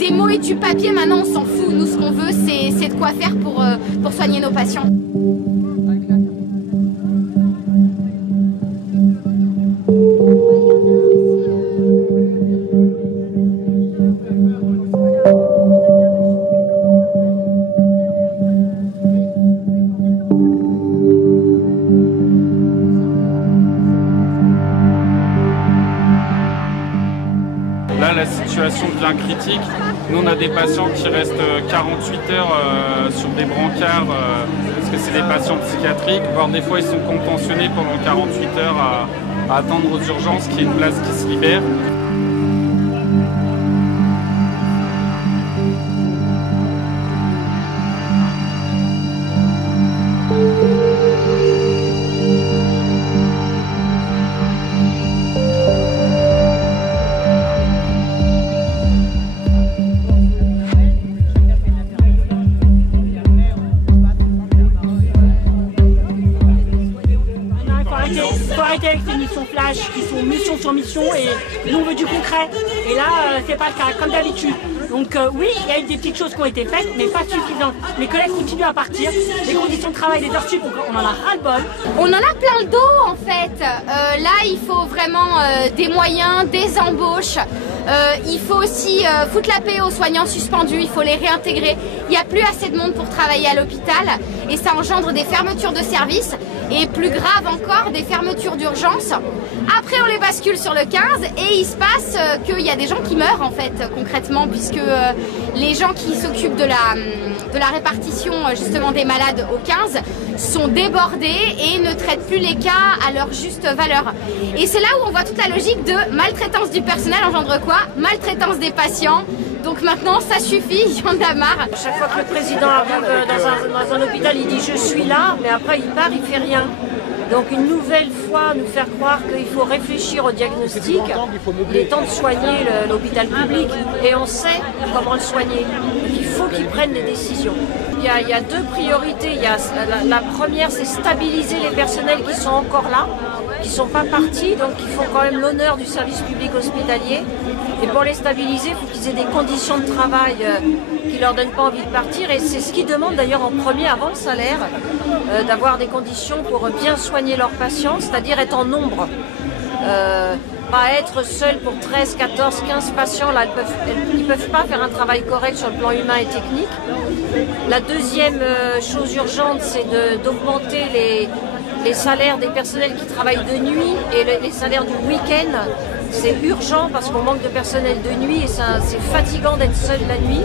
des mots et du papier, maintenant on s'en fout. Nous, ce qu'on veut, c'est de quoi faire pour soigner nos patients. Là, la situation devient critique. Nous, on a des patients qui restent 48 heures sur des brancards parce que c'est des patients psychiatriques, voire des fois ils sont contentionnés pendant 48 heures à attendre aux urgences qu'il y ait une place qui se libère. Il faut arrêter avec ces missions flash qui sont mission sur mission et nous on veut du concret. Et là, c'est pas le cas, comme d'habitude. Donc oui, il y a eu des petites choses qui ont été faites, mais pas suffisantes. Mes collègues continuent à partir. Les conditions de travail, les heures sup, on en a ras-le-bol. On en a plein le dos en fait. Là, il faut vraiment des moyens, des embauches. Il faut aussi foutre la paix aux soignants suspendus, il faut les réintégrer. Il n'y a plus assez de monde pour travailler à l'hôpital et ça engendre des fermetures de services et plus grave encore, des fermetures d'urgence. Après, on les bascule sur le 15 et il se passe qu'il y a des gens qui meurent en fait concrètement puisque les gens qui s'occupent de la répartition justement des malades au 15 sont débordés et ne traitent plus les cas à leur juste valeur. Et c'est là où on voit toute la logique de maltraitance du personnel engendre quoi? Maltraitance des patients. Donc maintenant, ça suffit, il y en a marre. Chaque fois que le président arrive dans un hôpital, il dit « je suis là », mais après il part, il fait rien. Donc une nouvelle fois, nous faire croire qu'il faut réfléchir au diagnostic, il est temps de soigner l'hôpital public et on sait comment le soigner. Il faut qu'ils prennent des décisions. Il y a deux priorités. La première, c'est stabiliser les personnels qui sont encore là, qui ne sont pas partis, donc qui font quand même l'honneur du service public hospitalier. Et pour les stabiliser, il faut qu'ils aient des conditions de travail qui ne leur donnent pas envie de partir. Et c'est ce qu'ils demandent d'ailleurs en premier, avant le salaire, d'avoir des conditions pour bien soigner leurs patients, c'est-à-dire être en nombre. Pas être seul pour 13, 14, 15 patients, là, ils ne peuvent pas faire un travail correct sur le plan humain et technique. La deuxième chose urgente, c'est d'augmenter les salaires des personnels qui travaillent de nuit et les salaires du week-end. C'est urgent parce qu'on manque de personnel de nuit et c'est fatigant d'être seul la nuit.